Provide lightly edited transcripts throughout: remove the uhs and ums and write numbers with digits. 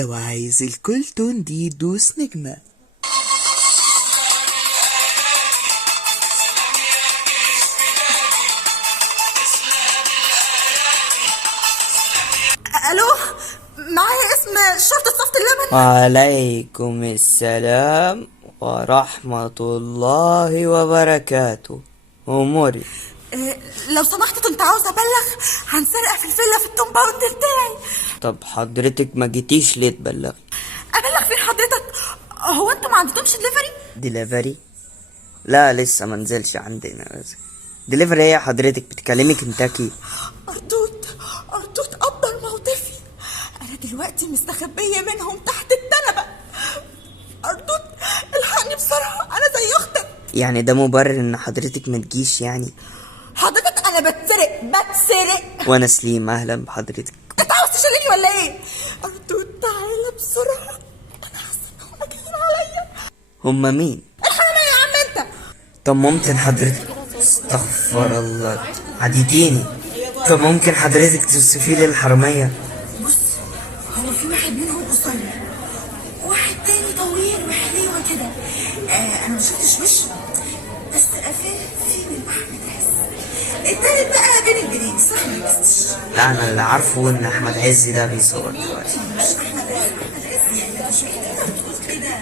لو عايز الكولتون دي دوس نجمة. الو، معايا اسم شرطة صفت اللبن. وعليكم السلام ورحمة الله وبركاته. أموري. لو سمحت كنت عاوز ابلغ عن سرقة في الفيلا في الكومباوند بتاعي. طب حضرتك ما جيتيش ليه تبلغي؟ ابلغ فين حضرتك؟ هو انتوا ما عندكمش ديليفري؟ لا لسه ما نزلش عندنا. ديليفري ايه يا حضرتك؟ بتكلمي كنتاكي؟ أرطوط قدر موقفي، انا دلوقتي مستخبية منهم تحت التنبة. أرطوط الحقني بسرعة، انا زي اختك. يعني ده مبرر ان حضرتك ما تجيش يعني؟ حضرتك انا بتسرق. وانا سليم، اهلا بحضرتك. انت عاوز تشيلني ولا ايه؟ أرطوط تعالى بسرعة، انا حاسة ان هما جايين عليا. هما مين؟ الحرامية يا عم انت. طب ممكن حضرتك، استغفر الله عديتيني. طب ممكن حضرتك توصفي لي الحرامية؟ بص، هو في واحد منهم قصير، واحد تاني طويل وحليوة كده. انا ما شفتش وشه، بس قفاه فيه من احمد عز. التالت بقى بين البنين، صح ما لبستش. لا انا اللي عارفه ان احمد عز ده بيصور دلوقتي. مش احمد عز يعني، مش محتاجة تقول كده.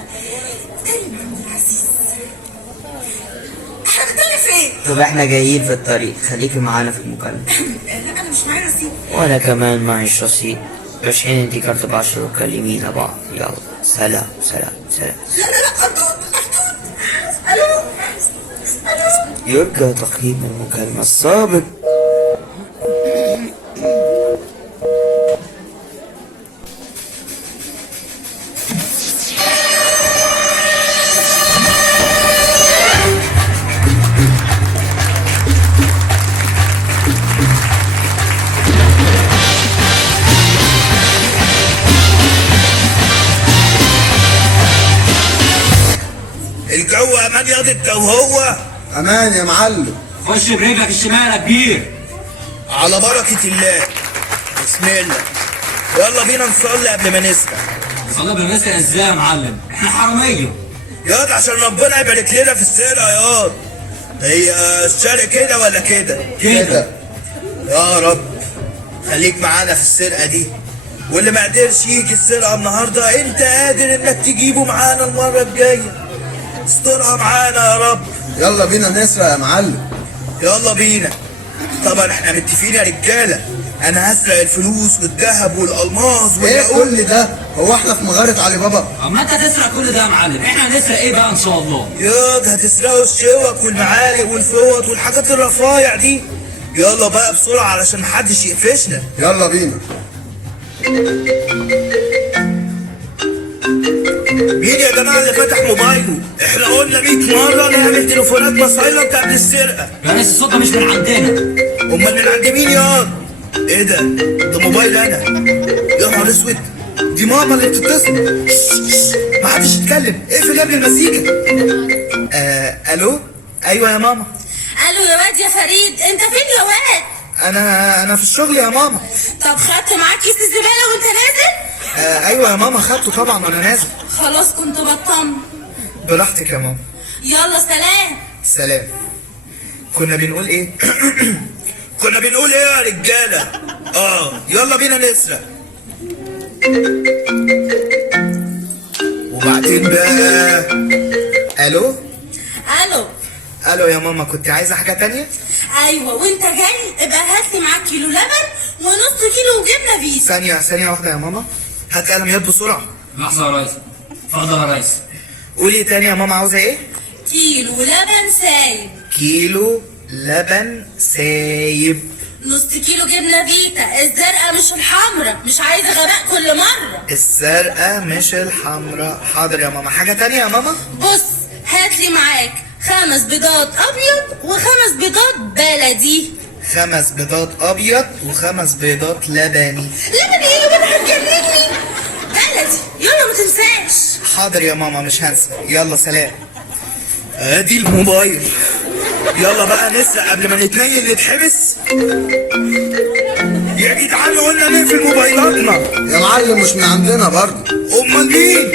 تاني محمود العزيز. احنا بنتكلم في ايه؟ طب احنا جايين في الطريق، خليكي معانا في المكالمة. لا انا مش معايا رصيد. وانا كمان معيش رصيد. اشحني انتي كارت ب10 وكلمينا بعض. يلا سلام سلام سلام. لا أرطوط. الو. يرجى تقييم المكالمة السابق. الجو امان ياض انت وهو. امان يا معلم. خش برجلك الشمال يا كبير. على بركة الله. بسم الله. يلا بينا نصلي قبل ما نسرق. صلاه بالمسك ازاي يا معلم؟ احنا حراميه. ياض عشان ربنا يبارك لنا في السرقة ياض. هي الشرق كده ولا كده؟ كده. يا رب خليك معانا في السرقة دي، واللي ما قدرش يجي السرقة النهارده انت قادر انك تجيبه معانا المرة الجاية. استرها معانا يا رب. يلا بينا نسرق يا معلم. يلا بينا. طبعا احنا متفقين يا رجاله، انا هسرق الفلوس والذهب والالماظ ايه والياقوت. كل ده؟ هو احنا في مغارة علي بابا؟ اما انت تسرق كل ده يا معلم، احنا هنسرق ايه بقى ان شاء الله؟ ياض هتسرقوا الشوك والمعالق والفوط والحاجات الرفايع دي. يلا بقى بسرعه علشان محدش يقفشنا. يلا بينا. مين يا جماعه اللي فتح موبايله؟ احنا قلنا 100 مره نعمل تليفونات مصايلة قبل السرقه. يعني الصوت ده مش من عندنا. امال من عند مين ياض؟ ايه ده؟ ده موبايل انا. يا نهار اسود، دي ماما اللي بتتصل. ما حدش يتكلم، اقفل يا ابني المزيكا. الو. ايوه يا ماما. الو يا واد يا فريد، انت فين يا واد؟ انا في الشغل يا ماما. طب خدت معاك كيس الزبالة وانت نازل؟ ايوه يا ماما خدته طبعا وانا نازل. خلاص كنت بطمن. براحتك يا ماما. يلا سلام. سلام. كنا بنقول ايه؟ كنا بنقول ايه يا رجاله؟ يلا بينا نسرق. وبعدين بقى. الو. الو يا ماما، كنت عايزه حاجه تانية؟ ايوه، وانت جاي ابقى هات لي معاك كيلو لبن ونص كيلو جبنه فيتا. ثانيه واحده يا ماما، هات قلم يد بسرعه. لحظه يا ريس. اتفضل يا ريس. قولي تاني يا ماما، عاوزه ايه؟ كيلو لبن سايب. كيلو لبن سايب. نص كيلو جبنه فيتا، الزرقاء مش الحمرا، مش عايزه غباء كل مره. الزرقاء مش الحمراء. حاضر يا ماما. حاجه تانية يا ماما؟ بص، هات لي معاك 5 بيضات ابيض و5 بيضات بلدي. 5 بيضات ابيض و5 بيضات لبني. لبني ايه يا بنت، هتجنني. بلدي، يلا ما تنساش. حاضر يا ماما مش هنسى. يلا سلام. ادي الموبايل. يلا بقى نسرق قبل ما نتنيل نتحبس. يا جدعان قلنا نقفل موبايلاتنا. يا معلم مش من عندنا برضه. امال مين؟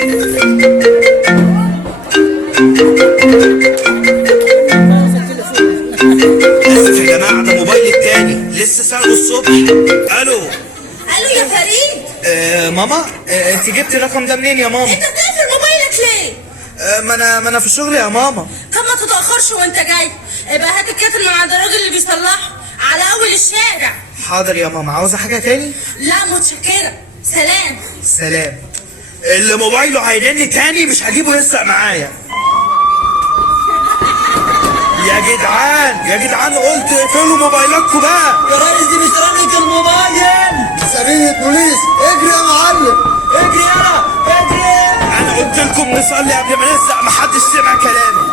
اسف يا جماعه ده موبايلي التاني لسه سارقه الصبح. الو. الو يا فريد. ماما انت جبتي الرقم ده منين يا ماما؟ انت بتقفل موبايلك ليه؟ ما انا في الشغل يا ماما. طب ما تتاخرش وانت جاي. يبقى هات الكاتل من عند الراجل اللي بيصلحه على اول الشارع. حاضر يا ماما. عاوزه حاجه تاني؟ لا متشكره. سلام. سلام. اللي موبايله هيرن تاني مش هجيبه يسرق معايا. يا جدعان قلت اقفلوا موبايلاتكم بقى. يا ريس دي مش رنة الموبايل. سرية بوليس اجري يا معلم. اجري يلا اجري. انا قلت لكم نصلي قبل ما نسرق، محدش سمع كلامي.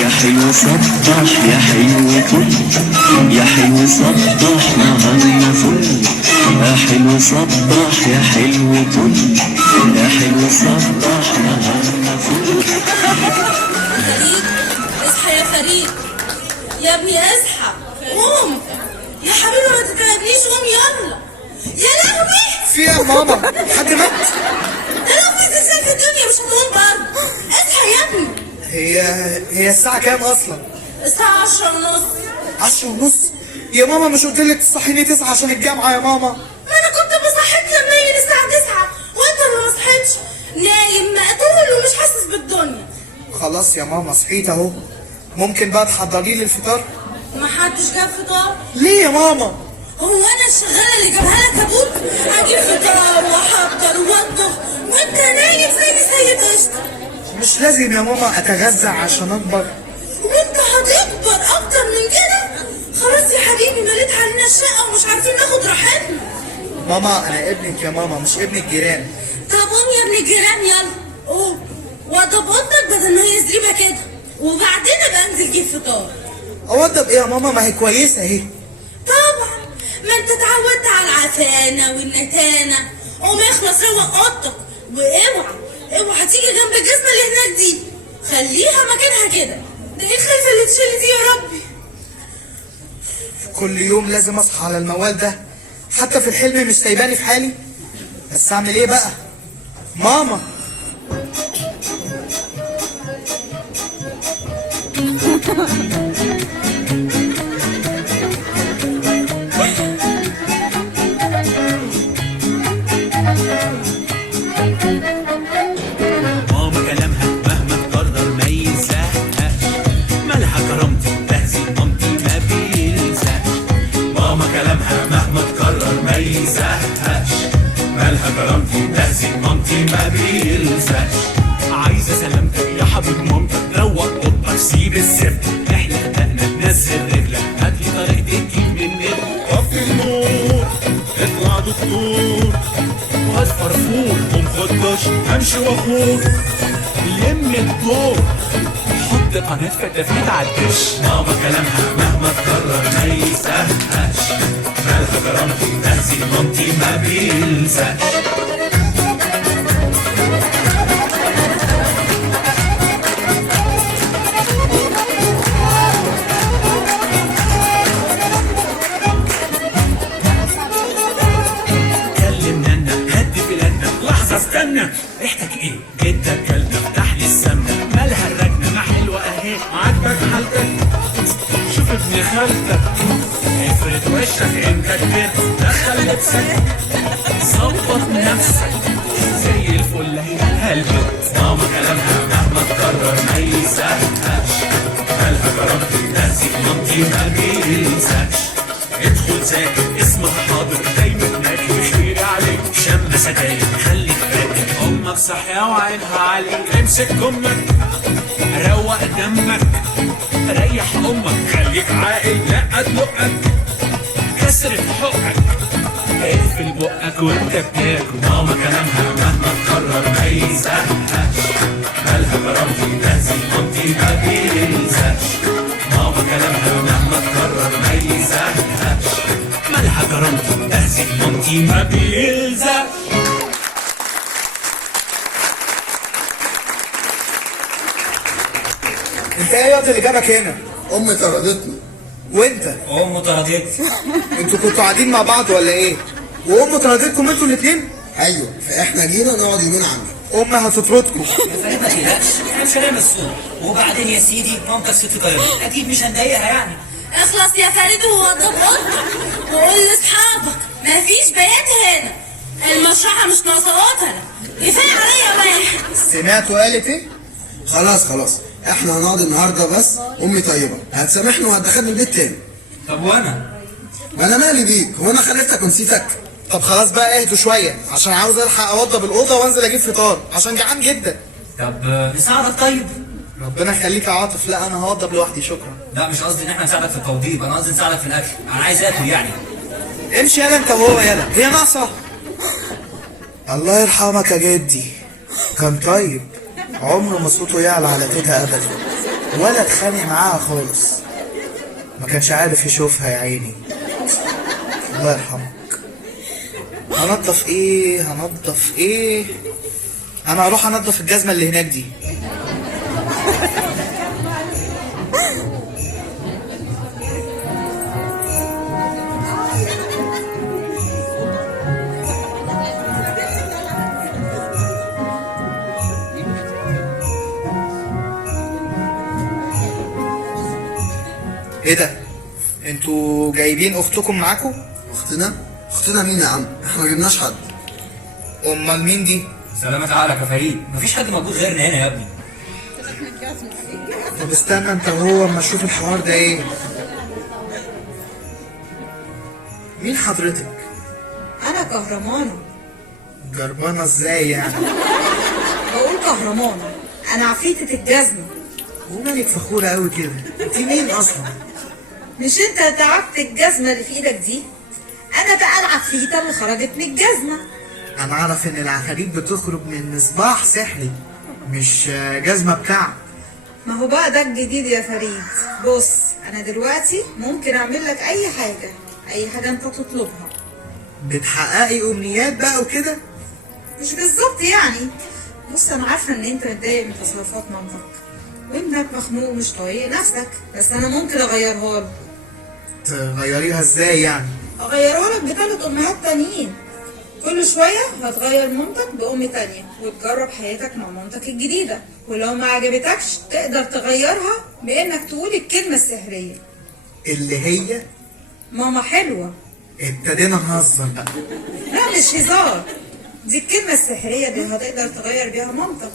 يا حلو صبح يا حلو كل يا حلو صبح نهارنا فل يا حلو صبح يا حلو كل يا حلو صبح نهارنا فل. فريد اصحى يا فريد. يا ابني اصحى قوم يا حبيبي ما تتعبنيش. قوم يلا. يا لهوي في ايه يا ماما؟ حد مات؟ ده لو في زلزال في الدنيا مش هتقوم برضه. اصحى يا ابني. هي الساعة كام أصلا؟ الساعة 10:30. 10:30؟ يا ماما مش قلت لك تصحيني 9 عشان الجامعة يا ماما؟ ما انا كنت بصحيك لما يجي الساعة 9 وانت اللي ما صحيتش. نايم مقتول ومش حاسس بالدنيا. خلاص يا ماما صحيت اهو. ممكن بقى تحضري لي الفطار؟ ما حدش جاب فطار. ليه يا ماما؟ هو انا الشغالة اللي جابها لك ابوك؟ اجيب فطار واحضر واطبخ وانت نايم زي سيد قشطة. مش لازم يا ماما اتغذى عشان اكبر؟ وانت هتكبر اكتر من كده؟ خلاص يا حبيبي مليت علينا الشقة ومش عارفين ناخد راحتنا. ماما انا ابنك يا ماما مش ابن الجيران. طب قوم يا ابن الجيران يلا قوم. وطب اوضتك بدل ما هي زريبة كده وبعدين ابقى انزل جيب فطار. اوضب ايه يا ماما؟ ما هي كويسة اهي. طبعا ما انت اتعودت على العفانة والنتانة. قوم اخلص روق اوضتك اوعى تيجي جنب الجزمة اللي هناك دي. خليها مكانها كده. ده ايه الخلفة اللي تشيل دي يا ربي؟ كل يوم لازم اصحى على الموال ده، حتى في الحلم مش سايباني في حالي. بس اعمل ايه بقى؟ ماما ماما كلامها مهما تكرر ما ينساهاش. مالها كرامتي تهزي مامتي ما بيلزاش. ماما كلامها مهما تكرر ما ينساهاش. مالها كرامتي تهزي مامتي ما بيلزاش. عايزة سلامتك يا حبيب مامتك. روق اوضتك سيب الزفت. احلى دقنا ننزل رجلك. هاتلي طريقتك من نجم. طفي النور اطلع دكتور وهات فرفور ومخدش همشي واخور. لم الدور حط قناة فتافيت عالدش. ماما كلامها مهما تكرر ما يسهاش. مالها كرامتي تهزي مامتي ما بيلزاش. استنى ريحتك ايه؟ جدك كلنا افتح لي السمنه. مالها الرجنه؟ ما حلوه اهي. عاجبك حالتك؟ شوف ابن خالتك. افرد وشك انت كبرت. دخل لبسك ظبط نفسك زي الفل هي البت. ماما كلامها مهما تكرر ما يسهاش. مالها كرامتي تهزي مامتي ما بينساش. ادخل ذاكر اسمها حاضر دايما ناكل وخير عليك. شم سجاير خليك فاكر. امك صحية وعينها عليك. امسك امك روق دمك. ريح امك خليك عاقل لا تلقك. كسرة حقك اقفل بقك وانت بتاكل. ماما كلامها مهما تكرر ما يزهقش. مالها كرامتي تهزي مامتي ما بينساش. ماما كلامها مهما تكرر ما يزهقش. مالها كرامتي تهزي مامتي ما بيلزقش. انت ايه ياض اللي جابك هنا؟ امي طردتني. وانت أمه طردت. انتوا كنتوا قاعدين مع بعض ولا ايه؟ وامه طردتكم انتوا الاتنين؟ ايوه، فاحنا جينا نقعد يومين عندك. امي هتطردكم. يا فريد ما تقلقش، احنا مش هنعمل صوت. وبعدين يا سيدي مامتك ست طيبة، أكيد مش هنضايقها يعني. اخلص يا فريد ووضبط وقول لاصحابك مفيش بيات هنا. المشرحة مش ناقصة وطنة، كفاية عليا واحد. سمعتوا قالت ايه؟ خلاص احنا هنقعد النهارده بس. امي طيبه هتسامحني وهتدخلني البيت تاني. طب وأنا؟ ما انا مالي بيك، هو انا خلفتك ونسيتك؟ طب خلاص بقى اهدوا شويه عشان عاوز الحق اوضب الاوضه وانزل اجيب فطار عشان جعان جدا. طب نساعدك طيب؟ ربنا يخليك يا عاطف. لا انا هوضب لوحدي شكرا. لا مش قصدي إن احنا نساعدك في التوضيب، أنا قصدي نساعدك في الأكل، أنا عايز آكل يعني. امشي يالا انت وهو يالا، هي ناقصه. الله يرحمك يا جدي، كان طيب، عمره ما صوته يعلى على تيتا ابدا، ولا اتخانق معاها خالص، ما كانش عارف يشوفها يا عيني. الله يرحمك. هنضف ايه؟ انا هروح انضف الجزمه اللي هناك دي. ايه ده؟ انتوا جايبين اختكم معاكم؟ اختنا مين يا عم؟ احنا ما جبناش حد. امال مين دي؟ سلامة عقلك يا فريد، مفيش حد موجود غيرنا هنا يا ابني. طب استنى انت وهو اما اشوف الحوار ده ايه. مين حضرتك؟ أنا كهرمانة. جربانة ازاي يعني؟ بقول كهرمانة، أنا عفريتة الجزمة. ومالك فخورة قوي كده؟ انت مين اصلا؟ مش أنت تعبت الجزمة اللي في إيدك دي؟ أنا بقى العفريتة اللي خرجت من الجزمة. انا اعرف ان العفاريت بتخرج من مصباح سحري، مش جزمة بتاعك. ما هو بقى ده الجديد يا فريد. بص، أنا دلوقتي ممكن أعمل لك أي حاجة أنت تطلبها. بتحققي امنيات بقى وكده؟ مش بالظبط يعني. بص، أنا عارفة إن أنت متضايق من تصرفات مامتك وابنك مخنوق ومش طايق نفسك، بس أنا ممكن أغيرها له. تغيريها ازاي يعني؟ أغيرها لك ب3 أمهات تانيين. كل شوية هتغير مامتك بأم تانية وتجرب حياتك مع مامتك الجديدة، ولو ما عجبتكش تقدر تغيرها بإنك تقول الكلمة السحرية اللي هي ماما حلوة. ابتدينا نهزر بقى. لا مش هزار، دي الكلمة السحرية اللي هتقدر تغير بيها مامتك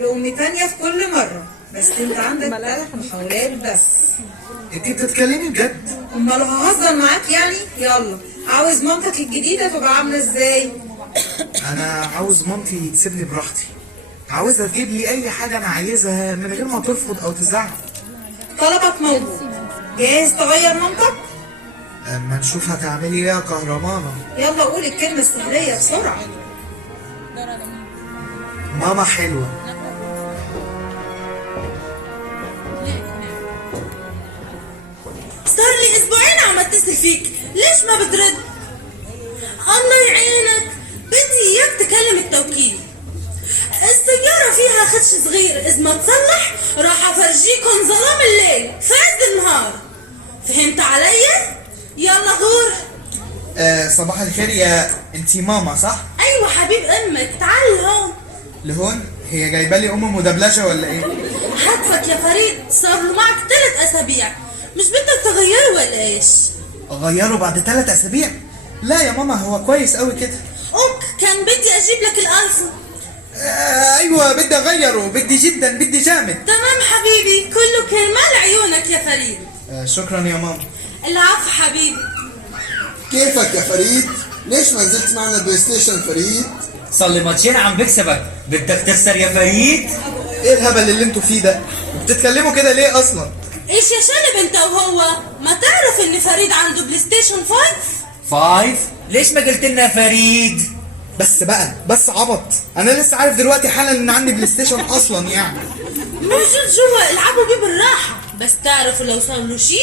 لأم تانية في كل مرة، بس انت عندك 3 محاولات بس. انت بتتكلمي بجد؟ امال ههزر معاك يعني؟ يلا، عاوز مامتك الجديدة تبقى عاملة ازاي؟ انا عاوز مامتي تسيبني براحتي، عاوزها تجيب لي اي حاجة انا عايزها من غير ما ترفض او تزعل. طلبك موجود، جاهز تغير مامتك؟ اما نشوف هتعملي ايه يا كهرمانة. يلا قول الكلمة السحرية بسرعة. ماما حلوة. صار لي اسبوعين عم اتصل فيك، ليش ما بترد؟ الله يعينك، بدي اياك تكلم التوكيل. السيارة فيها خدش صغير، اذا ما تصلح راح افرجيكم ظلام الليل في عز النهار. فهمت علي؟ يلا غور. صباح الخير يا انتي ماما صح؟ ايوه حبيب امك، تعال هون. لهون؟ هي جايبه لي مدبلجه ولا ايه؟ حتفك يا فريد صار له معك 3 اسابيع، مش بدك تغيره ولا ايش؟ اغيره بعد 3 اسابيع؟ لا يا ماما هو كويس قوي كده. كان بدي اجيب لك الايفون. ايوه بدي اغيره، بدي جدا، بدي جامد. تمام حبيبي، كله كرمال عيونك يا فريد. شكرا يا ماما. العفو حبيبي. كيفك يا فريد؟ ليش ما نزلت معنا البلاي ستيشن فريد؟ صار لي ماتشين عم بكسبك، بدك تخسر يا فريد؟ ايه الهبل اللي انتوا فيه ده؟ بتتكلموا كده ليه اصلا؟ ايش يا شنب انت وهو؟ ما تعرف ان فريد عنده بلاي ستيشن 5؟ 5؟ ليش ما قلت لنا فريد؟ بس بقى، بس عبط، انا لسه عارف دلوقتي حالا ان عندي بلاي ستيشن اصلا يعني. موجود جوا، العبوا بيه بالراحة، بس تعرفوا لو صار له شي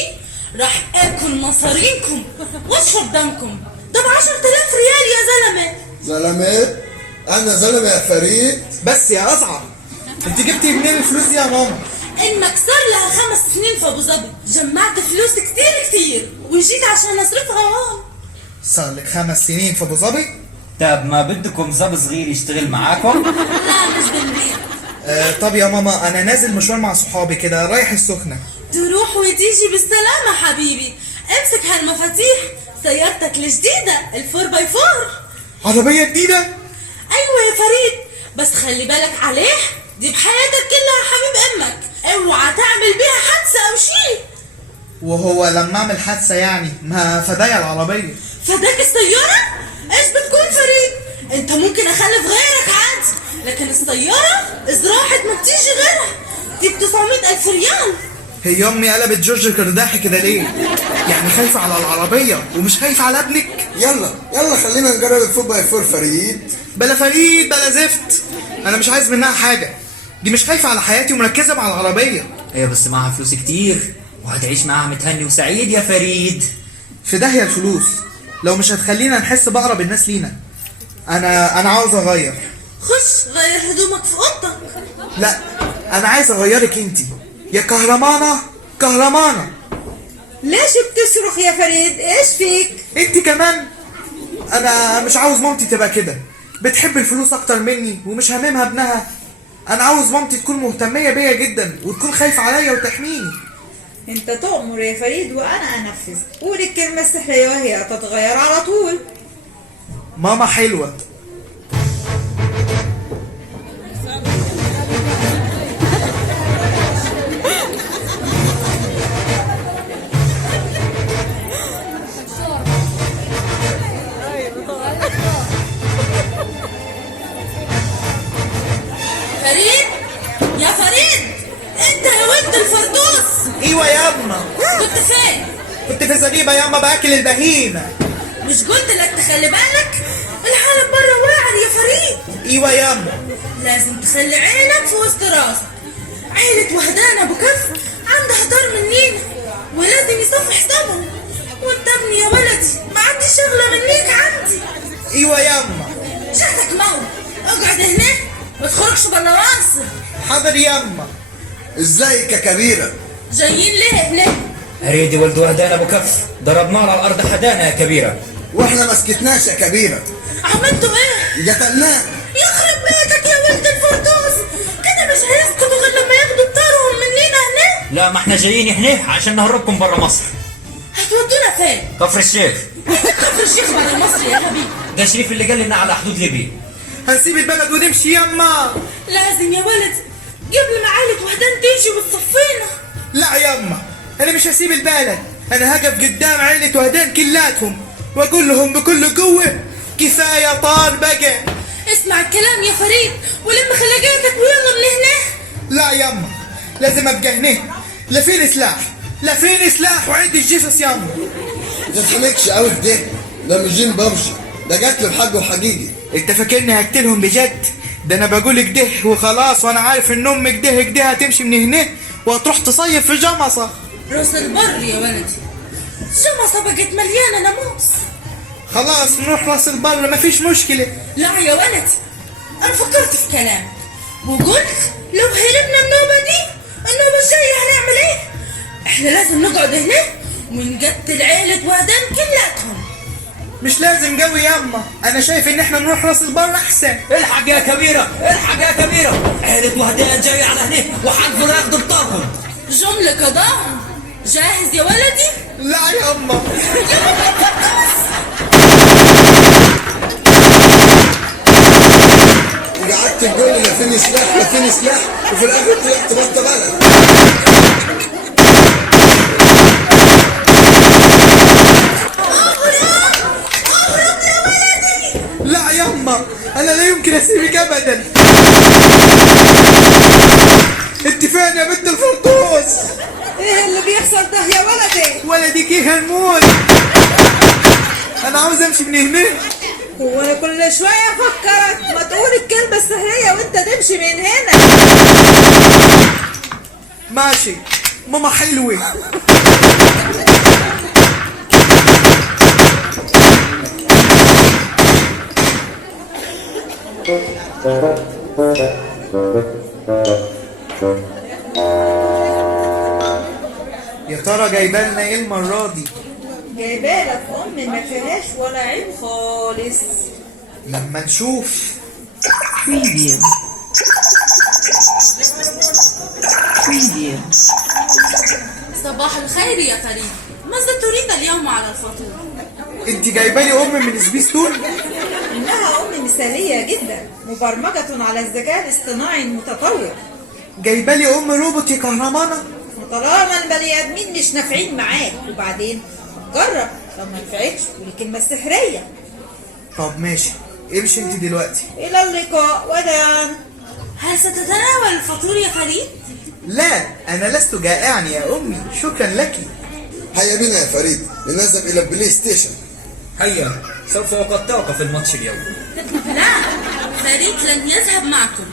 راح اكل مصارينكم واشرب دمكم. طب 10,000 ريال يا زلمة. زلمة؟ أنا زلمة يا فريد؟ بس يا أزعر، انت جبتي منين الفلوس دي يا ماما؟ انك صار لها 5 سنين في ابو ظبي، جمعت فلوس كتير كتير وجيت عشان اصرفها هون. صار لك 5 سنين في ابو ظبي؟ طب ما بدكم ظابط صغير يشتغل معاكم؟ لا مش بالبيت. طب يا ماما انا نازل مشوار مع صحابي كده رايح السخنة. تروح وتيجي بالسلامة حبيبي. امسك هالمفاتيح، سيارتك الجديدة الفور باي فور. عربية جديدة؟ ايوه يا فريد، بس خلي بالك عليه، دي بحياتك كلها حبيب امك، اوعى تعمل بيها حادثة او شي. وهو لما اعمل حادثة يعني ما فدايا العربية؟ فداك السيارة؟ ايش بتكون فريد؟ انت ممكن اخلف غيرك عادي، لكن السيارة اذا راحت ما بتيجي غيرها، دي ب900,000 ريال. هي امي قلبت جورج كرداحي كده ليه؟ يعني خايفة على العربية ومش خايفة على ابنك؟ يلا خلينا نجرب الفور باي فور فريد. بلا فريد بلا زفت، انا مش عايز منها حاجة، دي مش خايفة على حياتي ومركزة مع العربية. ايوه بس معها فلوس كتير وهتعيش معاها متهني وسعيد يا فريد. في داهية الفلوس لو مش هتخلينا نحس بأقرب الناس لينا. انا عاوز اغير. خش غير هدومك في اوضتك. لا انا عايز اغيرك انتي يا كهرمانة. ليش بتصرخ يا فريد؟ ايش فيك؟ انتي كمان. انا مش عاوز مامتي تبقى كده، بتحب الفلوس اكتر مني ومش هاممها ابنها. انا عاوز مامتي تكون مهتمية بيا جدا وتكون خايفة عليا وتحميني. انت تؤمر يا فريد وانا انفذ. قول الكلمة السحرية وهي تتغير على طول. ماما حلوة. فريد يا فريد، انت يا ولد الفردوس. ايوه يا اما. كنت فين؟ كنت في زريبة يا اما باكل البهيمة. مش قلت لك تخلي بالك؟ العالم برا واعر يا فريد. ايوه يا اما. لازم تخلي عينك في وسط راسك. عيلة وهدان ابو كف عندها دار منينا ولازم يصفي حسابهم، وانت ابني يا ولدي ما عندي شغلة منيك عندي. ايوه يا اما. جهدك موت، اقعد هنا ما تخرجش برا راسك. حاضر يا اما. ازيك يا كبيرة؟ جايين ليه؟ هريدي ولد وهدان ابو كف ضربناه على الارض حدانا يا كبيرة. واحنا ما سكتناش يا كبيرة. عملتوا ايه؟ قتلناه. يخرب بيتك يا ولد الفردوس، كده مش هيسكتوا غير لما ياخدوا بطارهم مننا هنا. لا ما احنا جايين هنا عشان نهربكم برا مصر. هتودونا فين؟ كفر الشيخ. كفر الشيخ برا مصر يا حبيبي. ده شريف اللي قال لنا على حدود ليبيا. هنسيب البلد ونمشي يما. لازم يا ولد قبل ما عيلة وهدان تيجي وتصفينا. لا يما، انا مش هسيب البلد، انا هقف قدام عيلة وهدان كلاتهم واقول لهم بكل قوة كفاية طار بقى. اسمع الكلام يا فريد ولم خلقاتك ويلا من هنا. لا يما، لازم ابقى هنا. لا فين سلاح وعندي الجثث يما. ما تتحمكش قوي كده، ده مش جيم بابجي، ده قتل بحق وحقيقي. انت فاكرني هقتلهم بجد؟ ده انا بقول كده وخلاص، وانا عارف ان امك كده هتمشي من هنا وهتروح تصيف في جمصة. راس البر يا ولدي، جمصة بقت مليانة ناموس. خلاص نروح راس البر مفيش مشكلة. لا يا ولدي، انا فكرت في كلام وقلت لو هربنا النوبة دي النوبة الجاية هنعمل ايه؟ احنا لازم نقعد هنا ونقتل عيلة وهدان كلاتهم. مش لازم قوي ياما، انا شايف ان احنا نروح راس البر احسن. الحق يا كبيرة، الحق يا كبيرة، عيلة وهدان جاية على هنا وحنفوا ياخدوا بطارهم. جملة قضاهم. جاهز يا ولدي؟ لا ياما. وقعدت تقول لي لا فين سلاح وفي الاخر طلعت بط بلد. لا ياما، انا لا يمكن اسيبك ابدا. انت فين يا بنت الفردوس؟ ايه اللي بيحصل ده يا ولدي؟ ولدي كيه هنموت. انا عاوز امشي من هنا. هو انا كل شوية افكرك ما تقول الكلمة السحرية وانت تمشي من هنا. ماشي ماما حلوة. Thank you. يا ترى جايبالنا ايه المرة دي؟ جايبالك ام ما فيهاش ولا عيب خالص. لما نشوف. Preview. Preview. صباح الخير يا فريد، ماذا تريد اليوم على الفطور؟ انت جايبالي ام من سبيستون؟ انها ام مثالية جدا، مبرمجة على الذكاء الاصطناعي المتطور. جايبالي ام روبوت يا كهرمانة؟ وطالما البني ادمين مش نافعين معاك، وبعدين جرب لو ما نفعتش والكلمة السحرية. طب ماشي، امشي انت دلوقتي. الى اللقاء وداعا. هل ستتناول الفطور يا فريد؟ لا، انا لست جائعا يا امي، شكرا لك. هيا بنا يا فريد لنذهب الى البلاي ستيشن. هيا، سوف أقطعك في الماتش اليوم. لا، فريد لن يذهب معكم.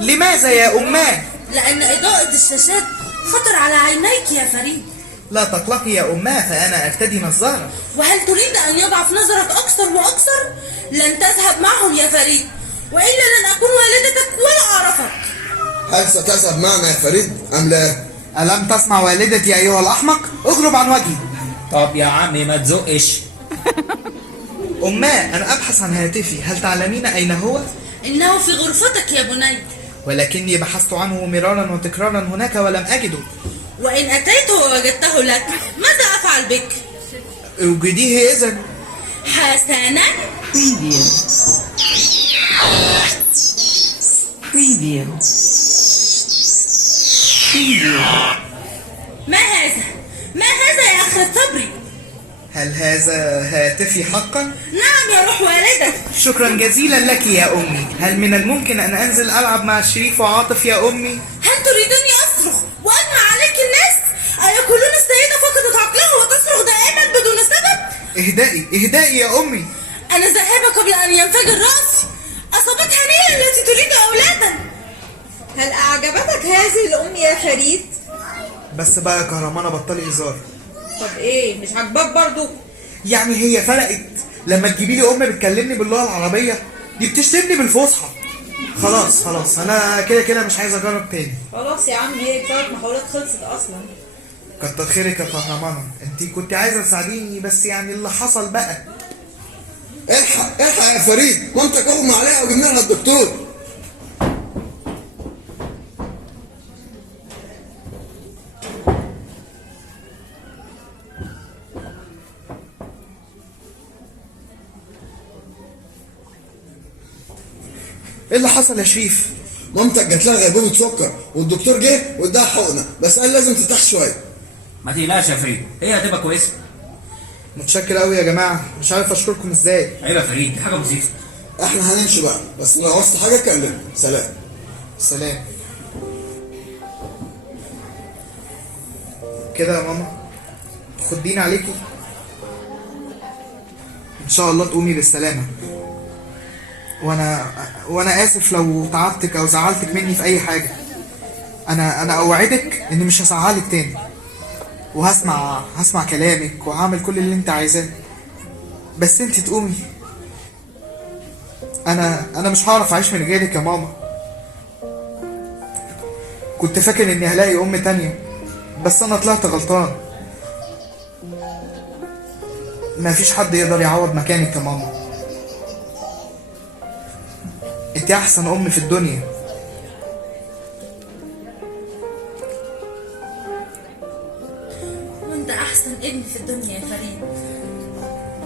لماذا يا اماه؟ لأن إضاءة الشاشات خطر على عينيك يا فريد. لا تقلقي يا اماه، فانا ارتدي نظارة. وهل تريد أن يضعف نظرك أكثر وأكثر؟ لن تذهب معهم يا فريد، وإلا لن أكون والدتك ولا أعرفك. هل ستذهب معنا يا فريد ام لا؟ ألم تسمع والدتي أيها الأحمق؟ اغرب عن وجهي. طب يا عمي ما تزقش. أماه، أنا أبحث عن هاتفي، هل تعلمين أين هو؟ إنه في غرفتك يا بني. ولكني بحثت عنه مرارا وتكرارا هناك ولم أجده. وإن أتيت ووجدته لك ماذا أفعل بك؟ اوجديه إذا. حسنا. Preview. Preview. Preview. ما هذا؟ ما هذا يا أخي الصبري؟ هل هذا هاتفي حقا؟ نعم يا روح والدك. شكرا جزيلا لك يا أمي. هل من الممكن أن أنزل ألعب مع شريف وعاطف يا أمي؟ هل تريدني أصرخ وأجمع عليك الناس؟ أيقولون السيدة فقدت عقلها وتصرخ دائما بدون سبب؟ اهدئي اهدئي يا أمي. أنا ذاهبة قبل أن ينفجر رأسي. أصابتها نيلة التي تريد أولادا. هل اعجبتك هذه الام يا فريد؟ بس بقى يا كهرمانة بطلي هزار. طب ايه، مش عاجباك برضو؟ يعني هي فرقت لما تجيبي لي أم بتكلمني باللغة العربية؟ دي بتشتمني بالفصحى. خلاص أنا كده مش عايز أجرب تاني. خلاص يا عم، هي الثلاث محاولات خلصت اصلا. كتر خيرك يا كهرمانة، انتي كنت عايزة تساعديني، بس يعني اللي حصل بقى. الحق الحق يا فريد، مامتك اغمى عليها وجبنا لها الدكتور. ايه اللي حصل يا شريف؟ مامتك جات لها غيبوبة سكر والدكتور جه واداها حقنة، بس قال لازم ترتاح شوية. ما تقلقش يا فريد، هي هتبقى كويسة. متشكر قوي يا جماعة، مش عارف اشكركم ازاي. عيب يا فريد، دي حاجة بسيطة. احنا هنمشي بقى، بس لو عوزت حاجة كلمني. سلام. سلام. كده يا ماما خديني عليكي، ان شاء الله تقومي بالسلامة. وانا اسف لو تعبتك او زعلتك مني في اي حاجة. انا اوعدك اني مش هزعلك تاني، وهسمع كلامك وهعمل كل اللي انت عايزاه، بس انت تقومي. انا مش هعرف اعيش من غيرك يا ماما. كنت فاكر اني هلاقي ام تانية، بس انا طلعت غلطان. مفيش حد يقدر يعوض مكانك يا ماما. انت احسن ام في الدنيا. وانت احسن ابن في الدنيا يا فريد.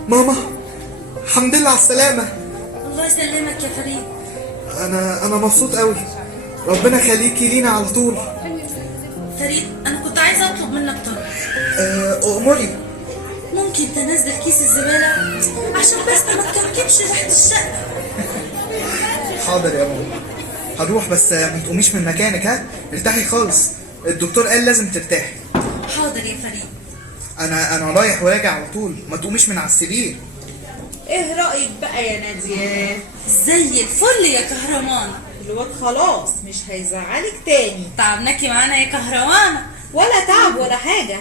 ماما الحمد لله على السلامة. الله يسلمك يا فريد. انا مبسوط قوي، ربنا يخليكي لينا على طول. فريد، انا كنت عايزه اطلب منك طلب. اموري. ممكن تنزل كيس الزباله عشان بس ما تكركبش تحت الشقه؟ حاضر يا ماما، هروح، بس ما تقوميش من مكانك. ها، ارتاحي خالص، الدكتور قال لازم ترتاحي. حاضر يا فريد. انا رايح وراجع على طول، ما تقوميش من على السرير. ايه رأيك بقى يا نادية؟ زي الفل يا كهرمان. الواد خلاص مش هيزعلك تاني. تعبناكي معانا يا كهرمان. ولا تعب ولا حاجة،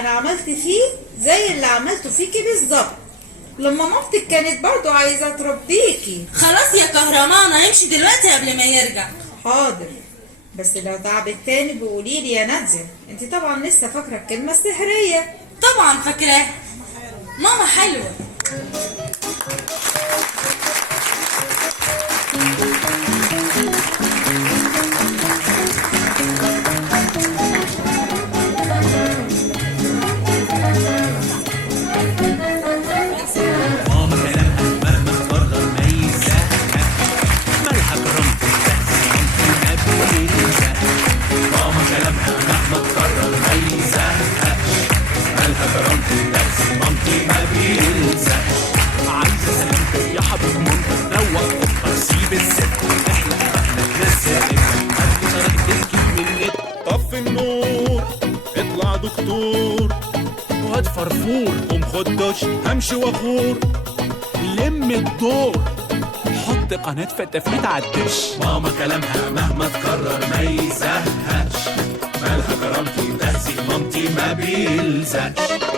انا عملت فيه زي اللي عملته فيكي بالظبط لما مامتك كانت برضو عايزة تربيكي. خلاص يا كهرمان، هيمشي دلوقتي قبل ما يرجع. حاضر. بس لو تعبت تاني بقوليلي يا نادية. انت طبعا لسه فاكرة الكلمة السحرية. طبعا فاكراه. ماما حلوة. ماما كلامها مهما تكرر ما يزهق، مالها كرامتي ما بيلزق. ماما كلامها مهما تكرر ما يزهق، مالها كرامتي مامتي ما بيلزق. عايزة سلامتك يا حبيب مامتك، روق قطة سيب الست، احلى تنزل قد طريقة تحكي من النت. طفي النور اطلع دكتور، وهات فرفور قوم خد دش همشي وافور. لم الدور حط قناة فتافيت عالدش. ماما كلامها مهما تكرر ما يزهقش، مالها كرامتي تهزي مامتي ما بيلزقش.